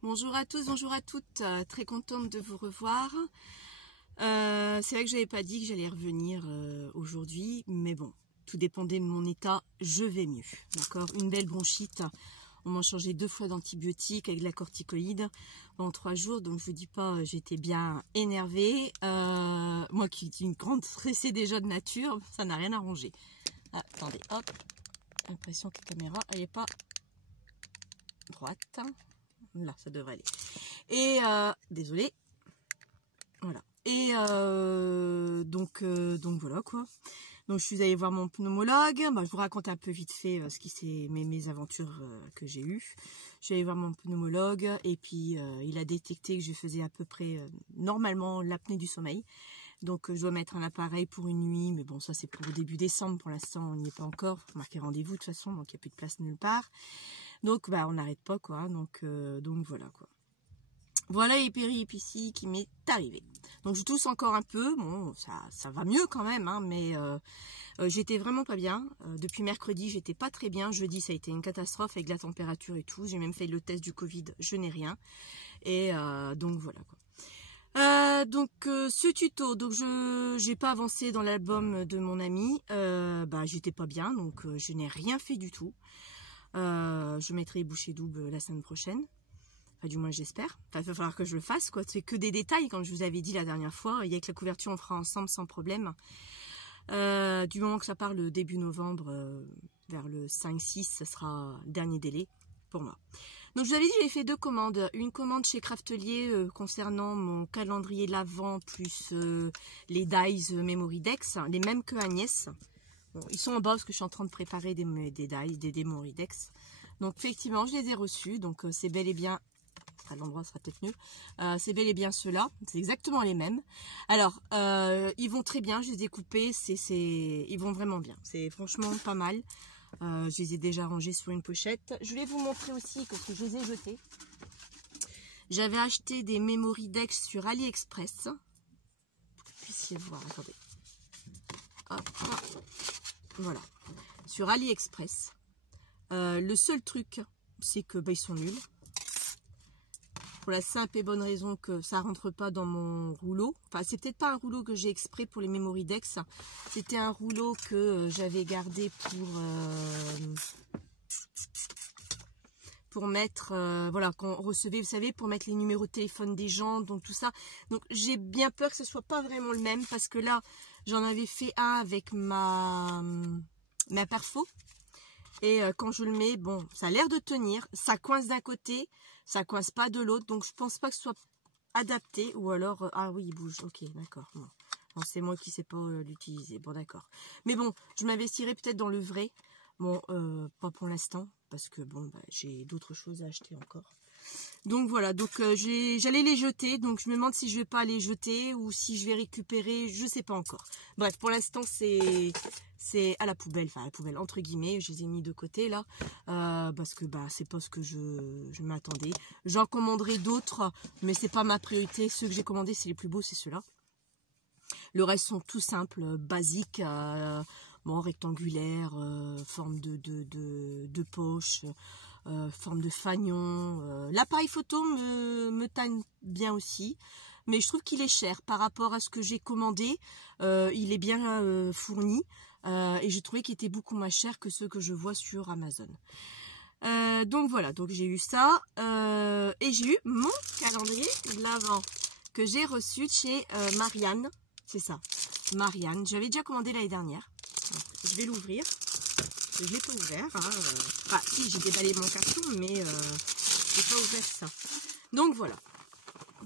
Bonjour à tous, bonjour à toutes, très contente de vous revoir. C'est vrai que je n'avais pas dit que j'allais revenir aujourd'hui, mais bon, tout dépendait de mon état, je vais mieux. D'accord, une belle bronchite, on m'a changé 2 fois d'antibiotiques avec de la corticoïde en 3 jours, donc je vous dis pas, j'étais bien énervée. Moi qui suis une grande stressée déjà de nature, ça n'a rien arrangé. Ah, attendez, hop, l'impression que la caméra, elle n'est pas droite. Là, ça devrait aller. Et désolé. Voilà. Et donc voilà quoi. Donc je suis allée voir mon pneumologue. Bah, je vous raconte un peu vite fait ce qui c'est mes aventures que j'ai eues. Je suis allée voir mon pneumologue et puis il a détecté que je faisais à peu près normalement l'apnée du sommeil. Donc je dois mettre un appareil pour une nuit, mais bon ça c'est pour début décembre. Pour l'instant on n'y est pas encore. Faut marquer rendez-vous de toute façon, donc il n'y a plus de place nulle part. Donc bah on n'arrête pas quoi. Donc voilà quoi. Voilà les péripéties qui m'est arrivé. Donc je tousse encore un peu, bon ça va mieux quand même, hein, mais j'étais vraiment pas bien. Depuis mercredi j'étais pas très bien, jeudi ça a été une catastrophe avec la température et tout. J'ai même fait le test du Covid, je n'ai rien. Et donc voilà quoi. Ce tuto, donc j'ai pas avancé dans l'album de mon ami, bah j'étais pas bien, donc je n'ai rien fait du tout. Je mettrai les bouchées doubles la semaine prochaine. Enfin, du moins j'espère. Enfin, il va falloir que je le fasse, quoi. C'est que des détails, comme je vous avais dit la dernière fois. Il y a que la couverture, on fera ensemble sans problème. Du moment que ça part le début novembre, vers le 5-6, ça sera le dernier délai pour moi. Donc je vous avais dit, j'ai fait 2 commandes. Une commande chez Craftelier concernant mon calendrier de l'Avent plus les dies Memory Dex, les mêmes que Agnès. Bon, ils sont en bas parce que je suis en train de préparer des dies, des Memory Dex. Donc effectivement, je les ai reçus. Donc c'est bel et bien... à l'endroit sera peut-être mieux. C'est bel et bien ceux-là, c'est exactement les mêmes. Alors ils vont très bien, je les ai coupés, ils vont vraiment bien, c'est franchement pas mal. Je les ai déjà rangés sur une pochette. Je voulais vous montrer aussi parce que je les ai jetés. J'avais acheté des Memory Dex sur AliExpress pour que vous puissiez voir. Attendez, hop, voilà, sur AliExpress. Le seul truc c'est que ils sont nuls. Pour la simple et bonne raison que ça rentre pas dans mon rouleau. Enfin, c'est peut-être pas un rouleau que j'ai exprès pour les Memory Dex. C'était un rouleau que j'avais gardé pour mettre, voilà, qu'on recevait, vous savez, pour mettre les numéros de téléphone des gens, donc tout ça. Donc j'ai bien peur que ce soit pas vraiment le même parce que là, j'en avais fait un avec ma perfo. Et quand je le mets, bon, ça a l'air de tenir, ça coince d'un côté, ça coince pas de l'autre, donc je pense pas que ce soit adapté, ou alors, ah oui, il bouge, ok, d'accord, bon, c'est moi qui sais pas l'utiliser, bon d'accord. Mais bon, je m'investirai peut-être dans le vrai, bon, pas pour l'instant, parce que bon, bah, j'ai d'autres choses à acheter encore. Donc voilà, donc j'allais les jeter, donc je me demande si je vais pas les jeter ou si je vais récupérer, je sais pas encore. Bref, pour l'instant c'est à la poubelle, enfin à la poubelle entre guillemets, je les ai mis de côté là, parce que bah c'est pas ce que je m'attendais. J'en commanderai d'autres, mais c'est pas ma priorité. Ceux que j'ai commandés, c'est les plus beaux, c'est ceux-là. Le reste sont tout simples, basiques, bon rectangulaires, forme de poche. Forme de fanion. L'appareil photo me tanne bien aussi, mais je trouve qu'il est cher par rapport à ce que j'ai commandé. Il est bien fourni et j'ai trouvé qu'il était beaucoup moins cher que ceux que je vois sur Amazon. Donc voilà, donc j'ai eu ça et j'ai eu mon calendrier de l'Avent que j'ai reçu de chez Marianne. C'est ça, Marianne. J'avais déjà commandé l'année dernière. Donc, je vais l'ouvrir. Je ne l'ai pas ouvert. Hein. Enfin, si, j'ai déballé mon carton, mais je n'ai pas ouvert ça. Donc voilà.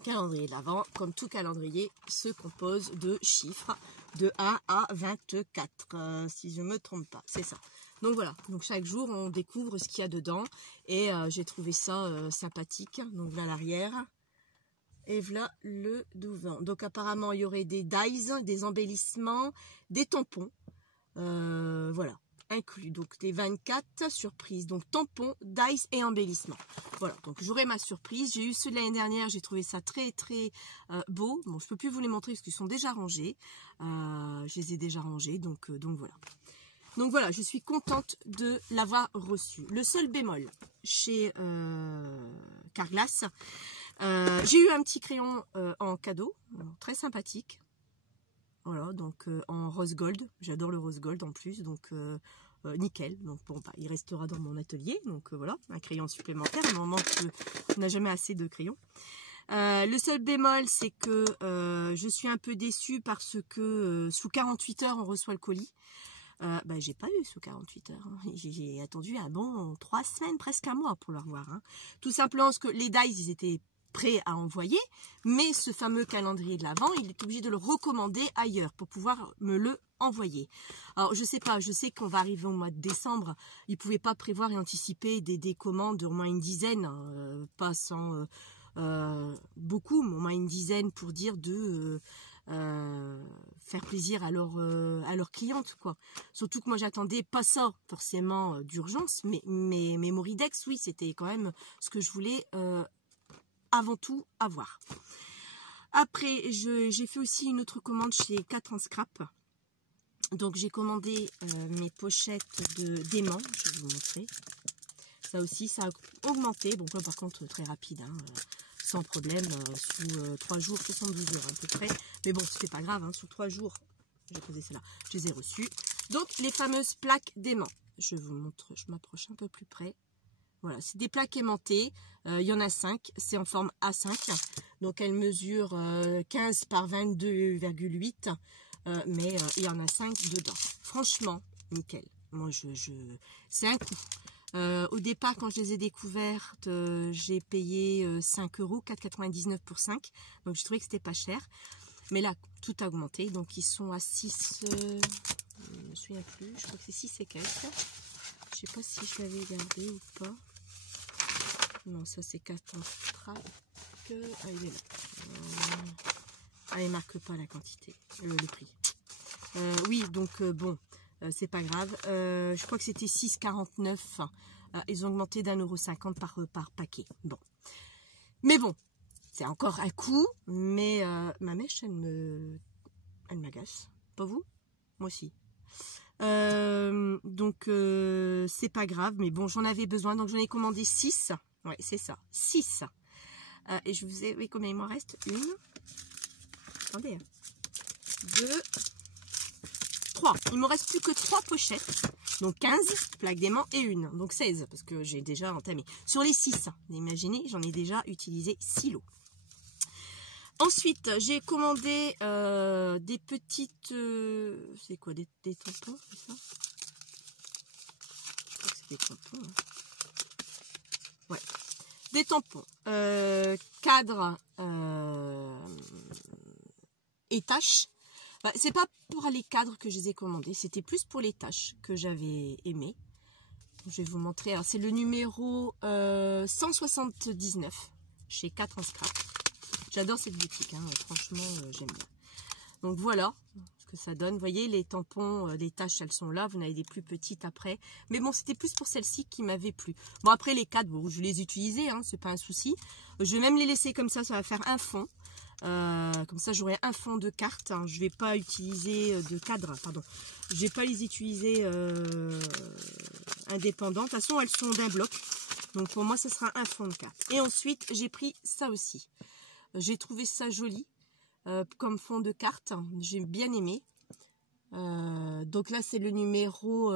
Calendrier de l'Avent, comme tout calendrier, se compose de chiffres de 1 à 24, si je ne me trompe pas. C'est ça. Donc voilà. Donc chaque jour, on découvre ce qu'il y a dedans. Et j'ai trouvé ça sympathique. Donc voilà l'arrière. Et voilà le devant. Donc apparemment, il y aurait des dies, des embellissements, des tampons. Voilà. Inclus, donc les 24 surprises, donc tampons, dice et embellissement. Voilà, donc j'aurai ma surprise. J'ai eu ceux de l'année dernière, j'ai trouvé ça très très beau. Bon, je peux plus vous les montrer parce qu'ils sont déjà rangés. Je les ai déjà rangés, donc voilà. Donc voilà, je suis contente de l'avoir reçu. Le seul bémol chez Carglass, j'ai eu un petit crayon en cadeau, très sympathique. Voilà, donc en rose gold. J'adore le rose gold en plus, donc nickel. Donc bon, bah, il restera dans mon atelier. Donc voilà, un crayon supplémentaire. À un moment, on n'a jamais assez de crayons. Le seul bémol, c'est que je suis un peu déçue parce que sous 48 heures, on reçoit le colis. Bah, j'ai pas eu sous 48 heures. Hein. J'ai attendu un bon 3 semaines, presque un mois pour le revoir. Hein. Tout simplement parce que les dies, ils étaient prêts à envoyer, mais ce fameux calendrier de l'Avent, il est obligé de le recommander ailleurs pour pouvoir me le envoyer. Alors, je sais pas, je sais qu'on va arriver au mois de décembre. Ils pouvaient pas prévoir et anticiper des commandes, au moins une dizaine, pas sans beaucoup, mais au moins une dizaine pour dire de... faire plaisir à leurs clientes, quoi. Surtout que moi j'attendais pas ça forcément d'urgence, mais Moridex, oui, c'était quand même ce que je voulais avant tout avoir. Après, j'ai fait aussi une autre commande chez 4 en scrap. Donc j'ai commandé mes pochettes d'aimants, je vais vous montrer. Ça aussi, ça a augmenté, bon par contre très rapide, hein, sans problème, sous 3 jours, 72 heures à peu près. Mais bon, c'est pas grave, hein, sous 3 jours, j'ai posé celle-là, je les ai reçues. Donc, les fameuses plaques d'aimants. Je vous montre, je m'approche un peu plus près. Voilà, c'est des plaques aimantées. Il y en a 5, c'est en forme A5. Donc, elles mesurent 15 par 22,8. Mais il y en a 5 dedans. Franchement, nickel. Moi, c'est un coup. Au départ, quand je les ai découvertes, j'ai payé 5 €, 4,99 pour 5. Donc, je trouvais que c'était pas cher. Mais là, tout a augmenté. Donc, ils sont à 6... je ne me souviens plus. Je crois que c'est 6 et quelques. Je sais pas si je l'avais gardé ou pas. Non, ça, c'est 4 en strap. Ah, il est là. Ah, il marque pas la quantité, le prix. Oui, donc, bon... c'est pas grave. Je crois que c'était 6,49. Ils ont augmenté d'1,50 € par paquet. Bon. Mais bon, c'est encore un coup. Mais ma mèche, elle m'agace. Pas vous? Moi aussi. Donc, c'est pas grave. Mais bon, j'en avais besoin. Donc, j'en ai commandé 6. Ouais, c'est ça. 6. Et je vous ai... Oui, combien il m'en reste? Une. Attendez. 2. 3. Il me reste plus que 3 pochettes. Donc 15 plaques d'aimants et une. Donc 16 parce que j'ai déjà entamé. Sur les 6, imaginez, j'en ai déjà utilisé 6 lots. Ensuite, j'ai commandé des petites... c'est quoi, des tampons, c'est ça? Je crois que c'est des tampons. Hein. Ouais. Des tampons. Cadre et taches. Bah, c'est pas pour les cadres que je les ai commandés, c'était plus pour les tâches que j'avais aimé. Je vais vous montrer. Alors c'est le numéro 179 chez 4 en scrap. J'adore cette boutique, hein, franchement j'aime bien. Donc voilà ce que ça donne. Vous voyez les tampons, les tâches elles sont là. Vous en avez des plus petites après. Mais bon c'était plus pour celle-ci qui m'avait plu. Bon après les cadres, bon, je vais les utiliser, hein, c'est pas un souci. Je vais même les laisser comme ça va faire un fond. Comme ça j'aurai un fond de cartes, hein. Je vais pas utiliser de cadre, pardon, je vais pas les utiliser indépendants, de toute façon elles sont d'un bloc, donc pour moi ce sera un fond de cartes. Et ensuite j'ai pris ça aussi, j'ai trouvé ça joli comme fond de cartes, j'ai bien aimé. Donc là c'est le numéro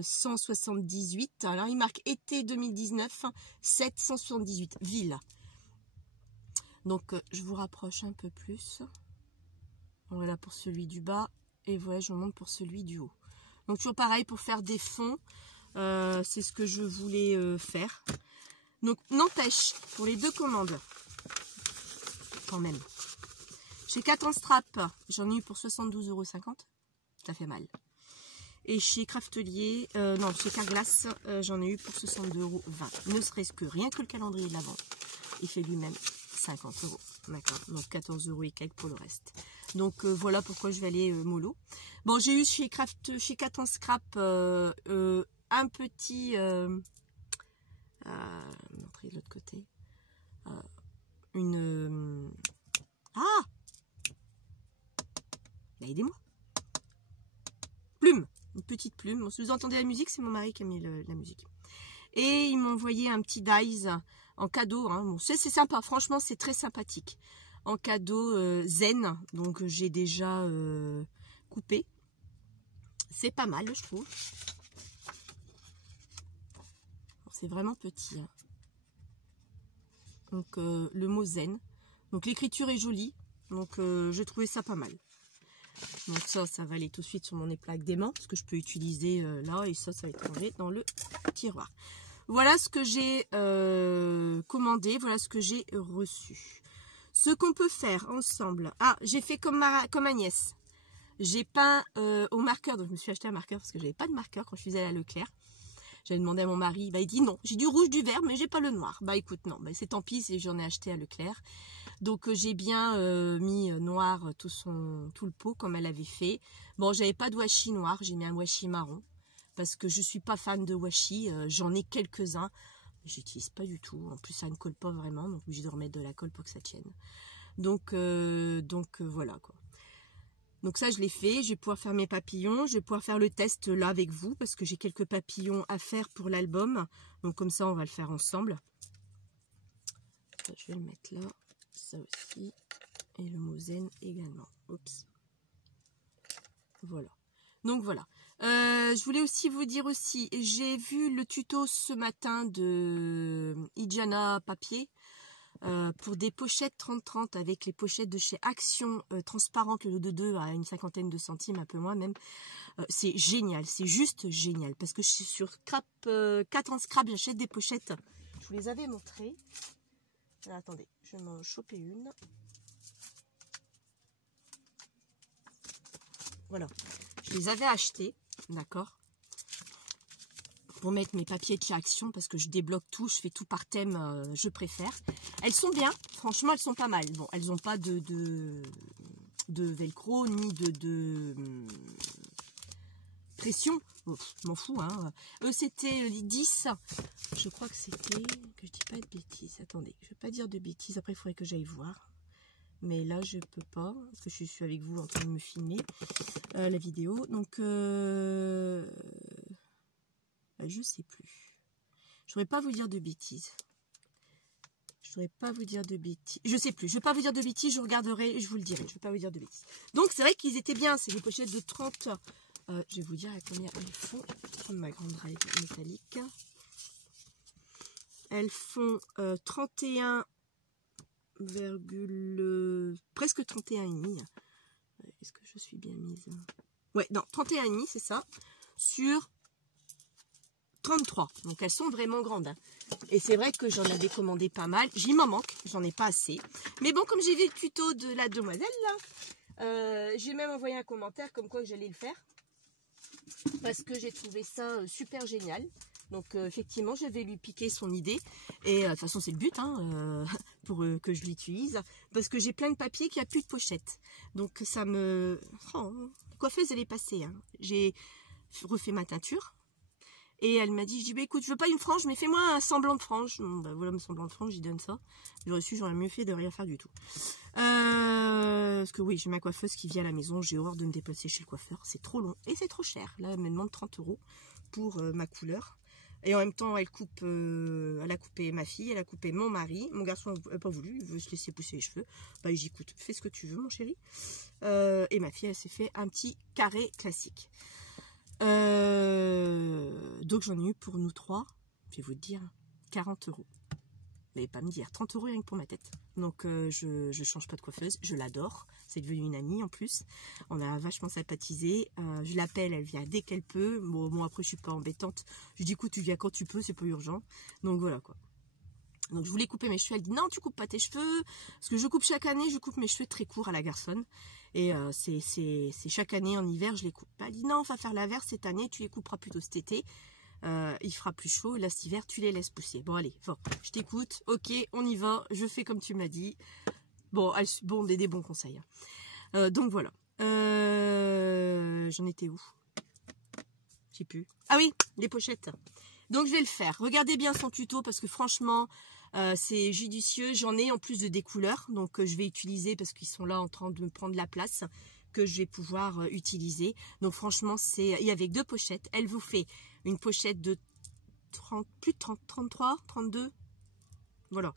178, alors il marque été 2019 778 ville. Donc, je vous rapproche un peu plus. Voilà pour celui du bas. Et voilà, je vous montre pour celui du haut. Donc, toujours pareil, pour faire des fonds. C'est ce que je voulais faire. Donc, n'empêche, pour les deux commandes, quand même. Chez 4 en strap, j'en ai eu pour 72,50 €. Ça fait mal. Et chez Craftelier, non, chez Carglass, j'en ai eu pour 62,20 €. Ne serait-ce que rien que le calendrier de l'Avent. Il fait lui-même 50 €, d'accord, donc 14 € et quelques pour le reste. Donc voilà pourquoi je vais aller mollo. Bon, j'ai eu chez 4 en scrap un petit montrer de l'autre côté, aidez-moi, plume, une petite plume. Bon, si vous entendez la musique, c'est mon mari qui a mis la musique. Et ils m'ont envoyé un petit dies en cadeau. Hein. Bon, c'est sympa, franchement, c'est très sympathique. En cadeau zen, donc j'ai déjà coupé. C'est pas mal, je trouve. C'est vraiment petit. Hein. Donc le mot zen. Donc l'écriture est jolie. Donc je trouvais ça pas mal. Donc ça va aller tout de suite sur mon éplaque d'aimant. Parce que je peux utiliser là. Et ça va être rangé dans le tiroir. Voilà ce que j'ai commandé. Voilà ce que j'ai reçu. Ce qu'on peut faire ensemble. Ah, j'ai fait comme Agnès. J'ai peint au marqueur. Donc je me suis acheté un marqueur parce que j'avais pas de marqueur quand je suis allée à Leclerc. J'avais demandé à mon mari, bah, il dit non, j'ai du rouge, du vert, mais j'ai pas le noir. Bah écoute, non, bah, c'est tant pis, j'en ai acheté à Leclerc. Donc j'ai bien mis noir tout le pot comme elle avait fait. Bon, j'avais pas de washi noir, j'ai mis un washi marron. Parce que je suis pas fan de washi, j'en ai quelques-uns. J'utilise pas du tout, en plus ça ne colle pas vraiment, donc obligé de remettre de la colle pour que ça tienne. Donc voilà quoi. Donc ça, je l'ai fait. Je vais pouvoir faire mes papillons. Je vais pouvoir faire le test là avec vous parce que j'ai quelques papillons à faire pour l'album. Donc comme ça, on va le faire ensemble. Je vais le mettre là. Ça aussi. Et le mot zen également. Oups. Voilà. Donc voilà. Je voulais aussi vous dire aussi, j'ai vu le tuto ce matin de Ijana Papier. Pour des pochettes 30-30 avec les pochettes de chez Action transparentes, le lot de 2 à une cinquantaine de centimes, un peu moins même. C'est génial, c'est juste génial. Parce que je suis sur 4 ans scrap, j'achète des pochettes. Je vous les avais montrées. Alors, attendez, je vais m'en choper une. Voilà, je les avais achetées, d'accord, pour mettre mes papiers de chez Action parce que je débloque tout, je fais tout par thème, je préfère. Elles sont bien, franchement elles sont pas mal. Bon, elles n'ont pas de velcro ni de pression, oh, je m'en fous. Hein. Eux c'était les 10, je crois que c'était, que je dis pas de bêtises, attendez, je vais pas dire de bêtises, après il faudrait que j'aille voir. Mais là je peux pas, parce que je suis avec vous en train de me filmer la vidéo, donc je sais plus. Je ne voudrais pas vous dire de bêtises. Je ne voudrais pas vous dire de bêtises. Je sais plus. Je ne vais pas vous dire de bêtises. Je regarderai et je vous le dirai. Je ne vais pas vous dire de bêtises. Donc, c'est vrai qu'ils étaient bien. C'est des pochettes de 30. Je vais vous dire à combien elles font. Je vais prendre ma grande drive métallique. Elles font 31, presque 31,5. Est-ce que je suis bien mise? Ouais, non, 31,5, c'est ça. Sur 33, donc elles sont vraiment grandes. Hein. Et c'est vrai que j'en avais commandé pas mal. J'y m'en manque, j'en ai pas assez. Mais bon, comme j'ai vu le tuto de la demoiselle là, j'ai même envoyé un commentaire comme quoi j'allais le faire. Parce que j'ai trouvé ça super génial. Donc effectivement, je vais lui piquer son idée. Et de toute façon, c'est le but hein, pour que je l'utilise. Parce que j'ai plein de papiers qui a plus de pochette. Donc ça me... Oh, la coiffeuse, elle est passée. Hein. J'ai refait ma teinture. Et elle m'a dit, je dis, bah, écoute, je veux pas une frange, mais fais-moi un semblant de frange. Bon, bah, voilà mon semblant de frange, j'y donne ça. J'ai reçu, j'aurais mieux fait de rien faire du tout. Parce que oui, j'ai ma coiffeuse qui vient à la maison, j'ai horreur de me déplacer chez le coiffeur. C'est trop long et c'est trop cher. Là, elle me demande 30 € pour ma couleur. Et en même temps, elle a coupé ma fille, elle a coupé mon mari. Mon garçon n'a pas voulu, il veut se laisser pousser les cheveux. Bah, j'ai dit, écoute, fais ce que tu veux, mon chéri. Et ma fille, elle s'est fait un petit carré classique. Donc j'en ai eu pour nous 3, je vais vous dire, 40 €. Vous n'allez pas me dire, 30 € rien que pour ma tête. Donc je change pas de coiffeuse, je l'adore. C'est devenu une amie en plus. On a vachement sympathisé. Je l'appelle, elle vient dès qu'elle peut. Bon après je suis pas embêtante. Je lui dis écoute, tu viens quand tu peux, c'est pas urgent. Donc voilà quoi. Donc je voulais couper mes cheveux, elle dit non tu coupes pas tes cheveux, parce que je coupe chaque année, je coupe mes cheveux très courts à la garçonne, et c'est chaque année en hiver je les coupe. Elle dit non on va faire l'inverse cette année, tu les couperas plutôt cet été, il fera plus chaud, là cet hiver tu les laisses pousser. Bon allez, bon, je t'écoute, ok on y va, je fais comme tu m'as dit, bon, des bons conseils. Donc voilà, j'en étais où? Je sais plus. Ah oui, les pochettes. Donc je vais le faire. Regardez bien son tuto parce que franchement, c'est judicieux. J'en ai en plus de des couleurs. Donc je vais utiliser parce qu'ils sont là en train de me prendre la place. que je vais pouvoir utiliser. Donc franchement, et avec 2 pochettes. Elle vous fait une pochette de 30, plus de 30, 33, 32. Voilà.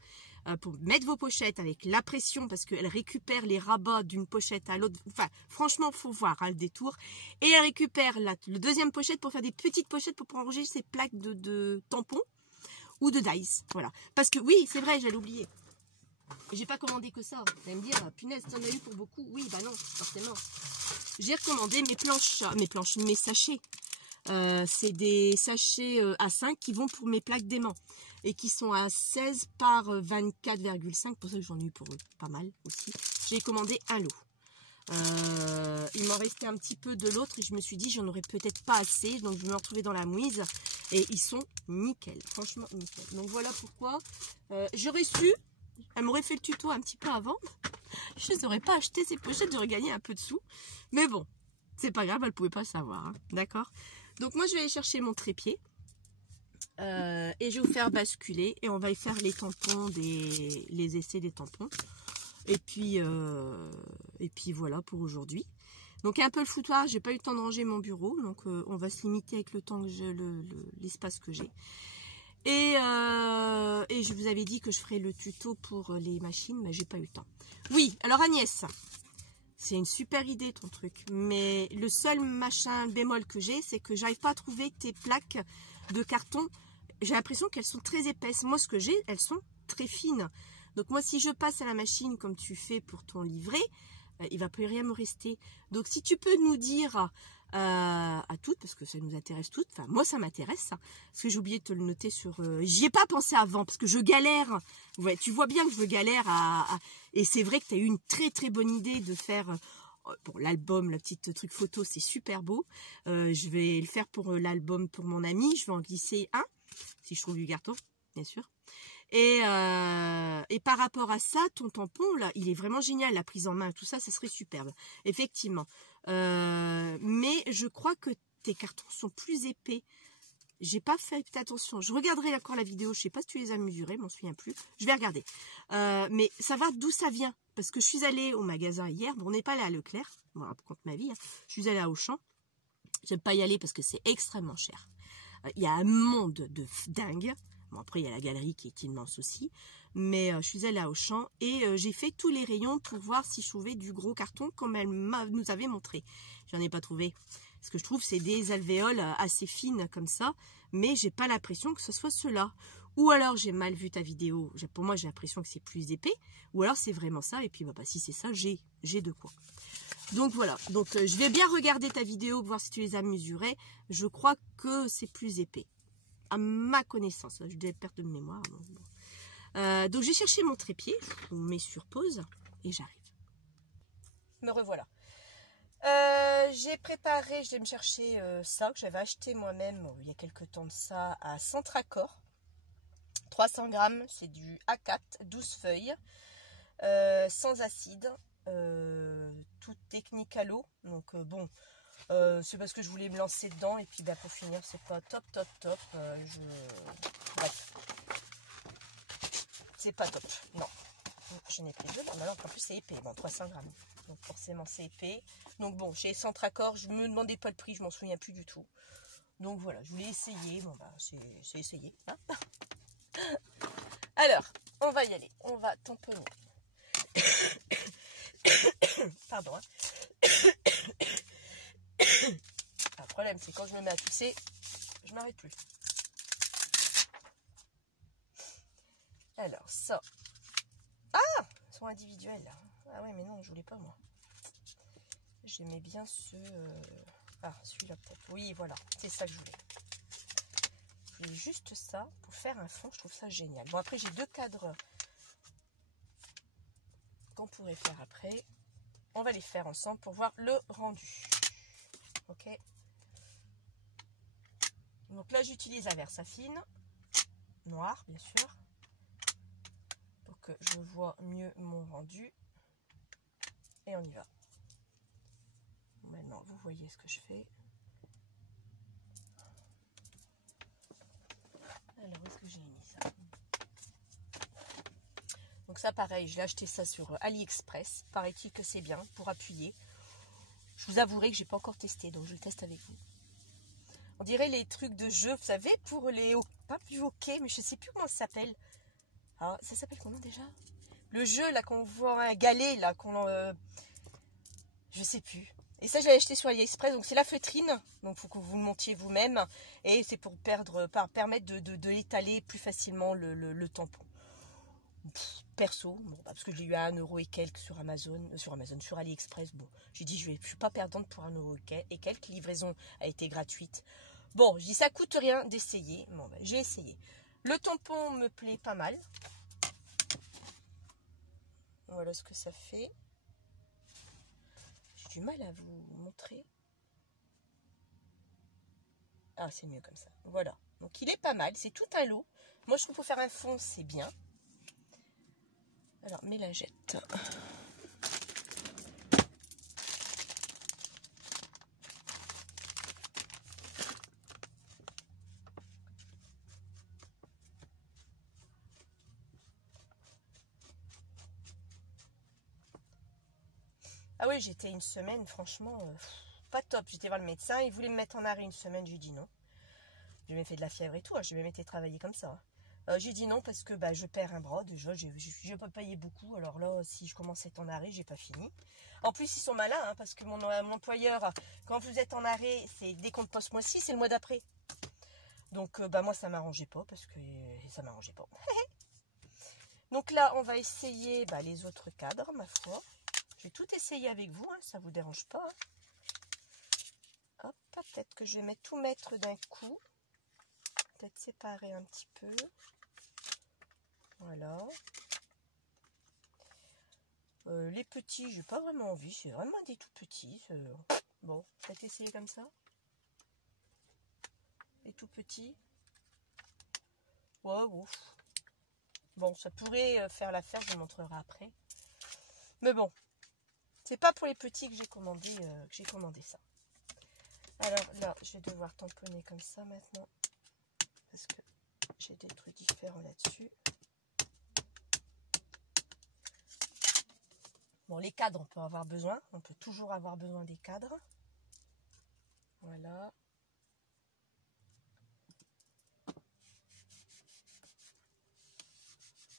Pour mettre vos pochettes avec la pression, parce qu'elle récupère les rabats d'une pochette à l'autre. Enfin, franchement, faut voir hein, le détour. Et elle récupère le deuxième pochette pour faire des petites pochettes pour pouvoir ranger ses plaques de tampons ou de dice. Voilà. Parce que oui, c'est vrai, j'allais oublier. J'ai pas commandé que ça. Vous allez me dire, punaise, t'en as eu pour beaucoup. Oui, bah non, forcément. J'ai recommandé mes sachets. C'est des sachets A5 qui vont pour mes plaques d'aimant et qui sont à 16 par 24,5. Pour ça que j'en ai eu pour eux pas mal aussi. J'ai commandé un lot. Il m'en restait un petit peu de l'autre et je me suis dit j'en aurais peut-être pas assez, donc je me retrouvais dans la mouise et ils sont nickel, franchement nickel. Donc voilà pourquoi j'aurais su, elle m'aurait fait le tuto un petit peu avant, je n'aurais pas acheté ces pochettes, j'aurais gagné un peu de sous, mais bon, c'est pas grave, elle pouvait pas le savoir, hein, d'accord. Donc moi je vais aller chercher mon trépied et je vais vous faire basculer et on va y faire les tampons, les essais des tampons. Et puis voilà pour aujourd'hui. Donc un peu le foutoir, j'ai pas eu le temps de ranger mon bureau, donc on va se limiter avec le temps que j'ai, l'espace que j'ai. Et je vous avais dit que je ferais le tuto pour les machines, mais j'ai pas eu le temps. Oui, alors Agnès, c'est une super idée ton truc, mais le seul machin bémol que j'ai, c'est que j'arrive pas à trouver tes plaques de carton. J'ai l'impression qu'elles sont très épaisses. Moi, ce que j'ai, elles sont très fines. Donc moi, si je passe à la machine comme tu fais pour ton livret, il va plus rien me rester. Donc si tu peux nous dire à toutes, parce que ça nous intéresse toutes, enfin moi ça m'intéresse, hein, parce que j'ai oublié de te le noter sur... J'y ai pas pensé avant, parce que je galère. Ouais, tu vois bien que je galère et c'est vrai que tu as eu une très très bonne idée de faire... Bon, l'album, la petite truc photo, c'est super beau. Je vais le faire pour l'album pour mon ami. Je vais en glisser un, si je trouve du carton, bien sûr. Et par rapport à ça, ton tampon, là, il est vraiment génial. La prise en main, tout ça, ça serait superbe. Effectivement. Mais je crois que tes cartons sont plus épais. J'ai pas fait attention. Je regarderai encore la vidéo. Je sais pas si tu les as mesurés, je m'en souviens plus. Je vais regarder. Mais ça va d'où ça vient. Parce que je suis allée au magasin hier. Bon, on n'est pas allé à Leclerc. Bon, raconte ma vie. Hein. Je suis allée à Auchan. J'aime pas y aller parce que c'est extrêmement cher. Il y a un monde de dingue. Bon, après, il y a la galerie qui est immense aussi. Mais je suis allée à Auchan et j'ai fait tous les rayons pour voir si je trouvais du gros carton comme elle nous avait montré. J'en ai pas trouvé. Ce que je trouve, c'est des alvéoles assez fines comme ça. Mais j'ai pas l'impression que ce soit cela. Ou alors, j'ai mal vu ta vidéo. Pour moi, j'ai l'impression que c'est plus épais. Ou alors, c'est vraiment ça. Et puis, bah, si c'est ça, j'ai de quoi. Donc voilà, donc je vais bien regarder ta vidéo pour voir si tu les as mesurés. Je crois que c'est plus épais, à ma connaissance. Je dois perdre de mémoire. Donc j'ai cherché mon trépied, je vous mets sur pause et j'arrive. Me revoilà. J'ai préparé, je vais me chercher ça que j'avais acheté moi-même il y a quelques temps de ça à Centracor. 300 grammes, c'est du A4, 12 feuilles, sans acide. Toute technique à l'eau, donc bon, c'est parce que je voulais me lancer dedans et puis bah, pour finir c'est pas top. Bref, c'est pas top, non. Je n'ai pris deux, alors en plus c'est épais, bon 300 grammes, donc forcément c'est épais. Donc bon, chez Centracor, je me demandais pas le prix, je m'en souviens plus du tout. Donc voilà, je voulais essayer, bon bah c'est essayé. Hein. Alors, on va y aller, on va tamponner. Pardon. Hein. Le problème, c'est quand je me mets à tousser, je m'arrête plus. Alors, ça. Ah, ils sont individuels. Ah ouais, mais non, je voulais pas, moi. J'aimais bien ce... Ah, celui-là, peut-être. Oui, voilà, c'est ça que je voulais. Je voulais juste ça pour faire un fond. Je trouve ça génial. Bon, après, j'ai deux cadres qu'on pourrait faire après. On va les faire ensemble pour voir le rendu. Ok. Donc là, j'utilise un Versafine noir, bien sûr, pour que je vois mieux mon rendu. Et on y va. Maintenant, vous voyez ce que je fais. Alors, où est-ce que j'ai mis ça? Donc ça, pareil, j'ai acheté ça sur AliExpress. Paraît-il que c'est bien pour appuyer. Je vous avouerai que j'ai pas encore testé, donc je le teste avec vous. On dirait les trucs de jeu, vous savez, pour les... Pas du hockey, mais je sais plus comment ça s'appelle. Ah, ça s'appelle comment déjà? Le jeu, là, qu'on voit un galet, là, qu'on... je sais plus. Et ça, je l'ai acheté sur AliExpress, donc c'est la feutrine. Donc, il faut que vous le montiez vous-même. Et c'est pour permettre de étaler plus facilement le tampon. Perso, bon, parce que je l'ai eu à 1€ et quelques sur sur AliExpress. Bon, j'ai dit, je ne suis pas perdante pour 1€ et quelques. Livraison a été gratuite. Bon, je dis, ça coûte rien d'essayer. Bon, ben, j'ai essayé. Le tampon me plaît pas mal. Voilà ce que ça fait. J'ai du mal à vous montrer. Ah, c'est mieux comme ça. Voilà. Donc, il est pas mal. C'est tout un lot. Moi, je trouve pour faire un fond, c'est bien. Alors, mélangette. Ah oui, j'étais une semaine, franchement, pas top. J'étais voir le médecin, il voulait me mettre en arrêt une semaine, j'ai dit non. J'ai même fait de la fièvre et tout, hein. J'ai même été travailler comme ça. J'ai dit non parce que bah, je perds un bras, déjà, je n'ai pas payé beaucoup. Alors là, si je commence à être en arrêt, j'ai pas fini. En plus, ils sont malins, hein, parce que mon employeur, quand vous êtes en arrêt, c'est dès qu'on poste mois-ci, c'est le mois d'après. Donc bah, moi, ça m'arrangeait pas, parce que ça m'arrangeait pas. Donc là, on va essayer bah, les autres cadres, ma foi. Je vais tout essayer avec vous, hein, ça vous dérange pas. Hein. Hop, peut-être que je vais tout mettre d'un coup. Peut-être séparer un petit peu. Voilà. Les petits, j'ai pas vraiment envie. C'est vraiment des tout petits. Bon, peut-être essayer comme ça. Les tout petits. Ouais, ouf. Bon, ça pourrait faire l'affaire, je vous montrerai après. Mais bon, c'est pas pour les petits que j'ai commandé ça. Alors là, je vais devoir tamponner comme ça maintenant. Parce que j'ai des trucs différents là-dessus. Bon, les cadres, on peut avoir besoin. On peut toujours avoir besoin des cadres. Voilà.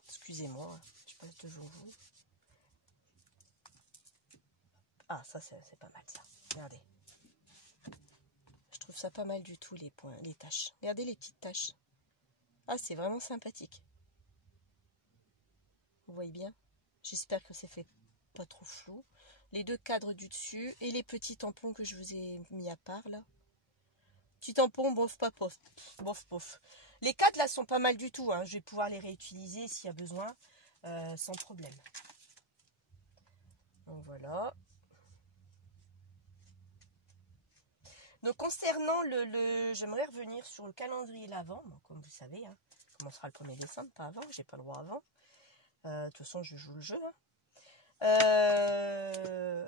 Excusez-moi, je passe devant vous. Ah, ça, c'est pas mal, ça. Regardez. Je trouve ça pas mal du tout, les points, les taches. Regardez les petites taches. Ah, c'est vraiment sympathique. Vous voyez bien? J'espère que c'est fait pas trop flou. Les deux cadres du dessus et les petits tampons que je vous ai mis à part, là. Petits tampons, bof, pas pof. Bof, bof. Les cadres, là, sont pas mal du tout. Hein. Je vais pouvoir les réutiliser s'il y a besoin, sans problème. Donc, voilà. Donc concernant j'aimerais revenir sur le calendrier l'Avent, bon, comme vous savez, hein, commencera le 1er décembre, pas avant, j'ai pas le droit avant. De toute façon, je joue le jeu. Hein.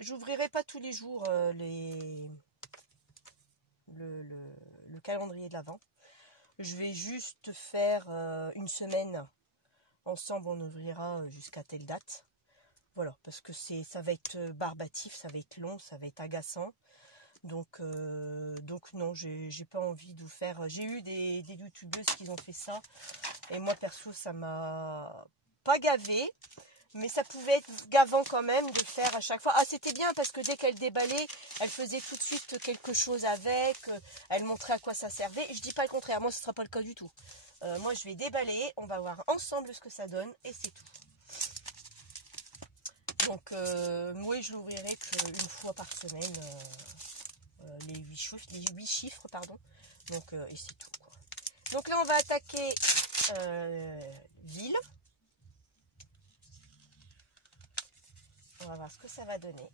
J'ouvrirai pas tous les jours le calendrier de l'Avent. Je vais juste faire une semaine ensemble, on ouvrira jusqu'à telle date. Voilà, parce que ça va être barbatif, ça va être long, ça va être agaçant. Donc non, j'ai pas envie de vous faire. J'ai eu des youtubeuses qui ont fait ça. Et moi, perso, ça m'a pas gavé. Mais ça pouvait être gavant quand même de faire à chaque fois. Ah, c'était bien parce que dès qu'elle déballait, elle faisait tout de suite quelque chose avec. Elle montrait à quoi ça servait. Et je dis pas le contraire, moi, ce sera pas le cas du tout. Moi, je vais déballer. On va voir ensemble ce que ça donne. Et c'est tout. Donc, moi, je l'ouvrirai qu'une fois par semaine. Les 8 chiffres, pardon. Donc, et c'est tout, quoi. Donc là, on va attaquer ville. On va voir ce que ça va donner.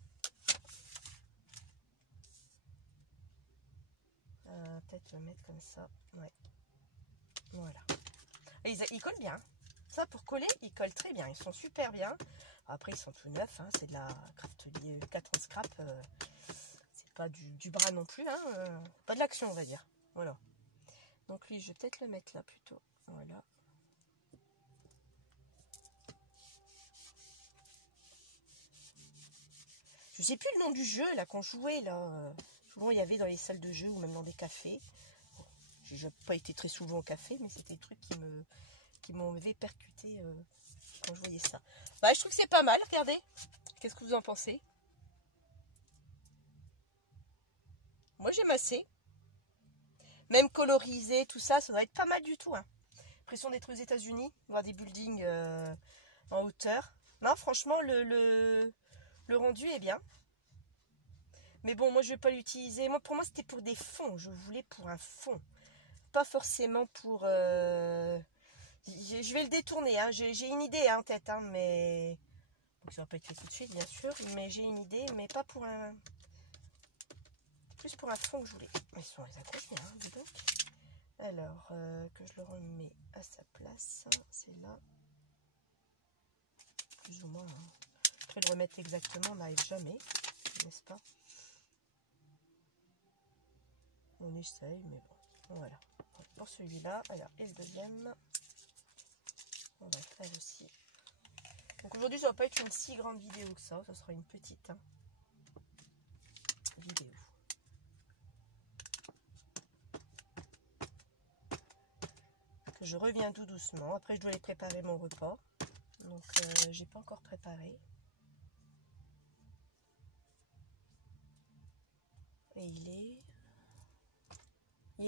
Peut-être le mettre comme ça. Ouais. Voilà. Et ils collent bien. Ça, pour coller, ils collent très bien. Ils sont super bien. Après, ils sont tout neufs. Hein. C'est de la Craftelier 4 scrap. C'est pas du bras non plus. Hein. Pas de l'action, on va dire. Voilà. Donc lui, je vais peut-être le mettre là plutôt. Voilà. Je sais plus le nom du jeu là qu'on jouait là. Souvent il y avait dans les salles de jeu ou même dans des cafés. Bon, j'ai pas été très souvent au café, mais c'était des trucs qui m'avaient percuté quand je voyais ça. Bah, je trouve que c'est pas mal, regardez. Qu'est-ce que vous en pensez? Moi j'aime assez. Même colorisé, tout ça, ça doit être pas mal du tout. Hein. L'impression d'être aux États-Unis, voir des buildings en hauteur. Non, franchement, le rendu est bien. Mais bon, moi je vais pas l'utiliser. Moi, pour moi, c'était pour des fonds. Je voulais pour un fond. Pas forcément pour... Je vais le détourner. Hein. J'ai une idée hein, en tête, hein, mais... Donc, ça va pas être fait tout de suite, bien sûr. Mais j'ai une idée, mais pas pour un... Plus pour un fond que je voulais. Ils sont les accrochés, hein, dis donc. Alors, que je le remets à sa place. C'est là. Plus ou moins. Hein. Après, le remettre exactement, on n'arrive jamais. N'est-ce pas? On essaye, mais bon. Voilà. Pour celui-là. Alors, et le deuxième. On va faire aussi. Donc aujourd'hui, ça va pas être une si grande vidéo que ça. Ça sera une petite vidéo. Que je reviens tout doucement. Après, je dois aller préparer mon repas. Donc, j'ai pas encore préparé. Et il est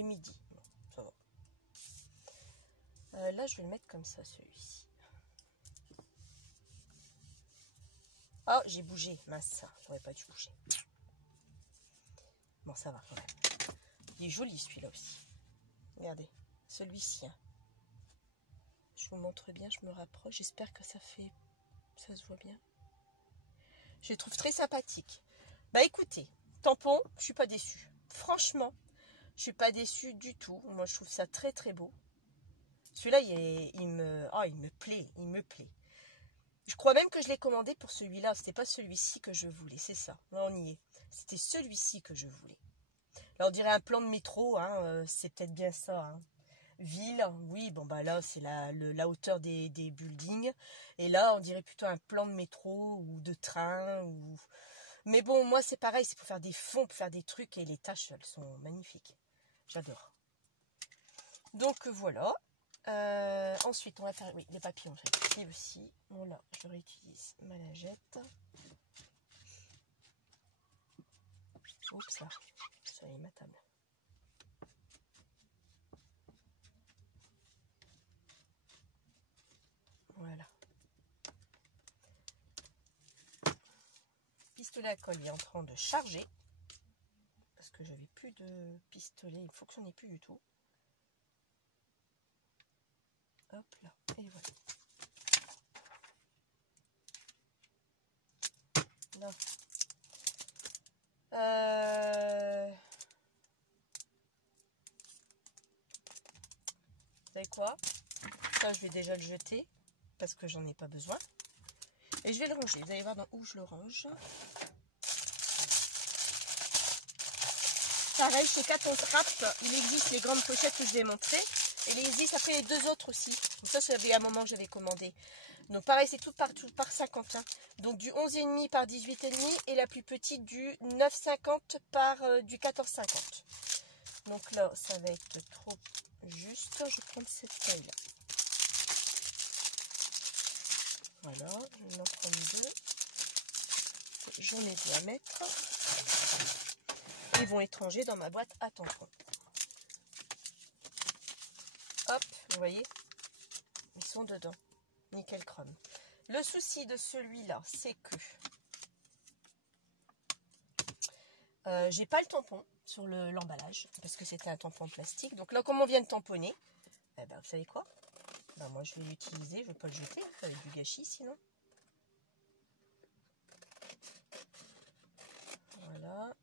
midi. Bon, ça va. Là, je vais le mettre comme ça, celui-ci. Oh, j'ai bougé. Mince, j'aurais pas dû bouger. Bon, ça va quand même. Il est joli, celui-là aussi. Regardez, celui-ci. Hein. Je vous montre bien, je me rapproche. J'espère que ça se voit bien. Je le trouve très sympathique. Bah, écoutez, tampon, je suis pas déçue. Franchement, je suis pas déçue du tout. Moi, je trouve ça très, très beau. Celui-là, il me plaît, il me plaît. Je crois même que je l'ai commandé pour celui-là. C'était pas celui-ci que je voulais, c'est ça. Là, on y est. C'était celui-ci que je voulais. Là, on dirait un plan de métro, hein, c'est peut-être bien ça. Hein. Ville, oui, bon bah là, c'est la hauteur des buildings. Et là, on dirait plutôt un plan de métro ou de train. Mais bon, moi, c'est pareil, c'est pour faire des fonds, pour faire des trucs. Et les tâches, elles sont magnifiques. J'adore. Donc, voilà. Ensuite, on va faire les papillons. Ici aussi. Bon, là, je réutilise ma lingette. Oups, là. Ça y est, ma table. Voilà. Pistolet à colle est en train de charger. Parce que j'avais plus de pistolet. Il ne fonctionnait plus du tout. Hop là. Et voilà. Là. Vous savez quoi? Ça, je vais déjà le jeter. Parce que j'en ai pas besoin. Et je vais le ranger. Vous allez voir dans où je le range. Pareil, chez Cat on Scrap, il existe les grandes pochettes que je vais montrer. Et il existe après les deux autres aussi. Donc ça, c'était à un moment que j'avais commandé. Donc pareil, c'est tout par 50. Hein. Donc du 11,5 par 18,5 et la plus petite du 9,50 par du 14,50. Donc là, ça va être trop juste. Je vais prendre cette taille-là. Voilà, je vais en prendre deux. J'en ai deux à mettre. Ils vont être rangés dans ma boîte à tampons. Hop, vous voyez, ils sont dedans. Nickel chrome. Le souci de celui-là, c'est que j'ai pas le tampon sur l'emballage parce que c'était un tampon plastique. Donc là, comme on vient de tamponner, eh ben, vous savez quoi? Ben, moi, je vais l'utiliser. Je vais pas le jeter. Ça va être du gâchis sinon. Voilà.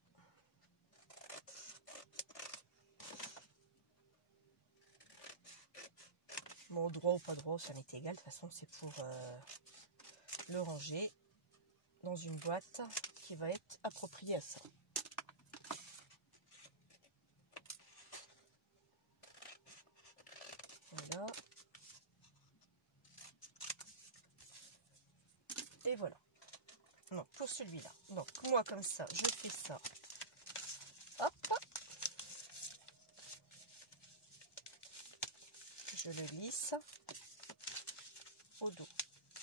Bon, droit ou pas droit, ça m'est égal. De toute façon, c'est pour le ranger dans une boîte qui va être appropriée à ça. Voilà. Et voilà. Non, pour celui-là. Donc, moi, comme ça, je fais ça. Hop. Je le glisse au dos.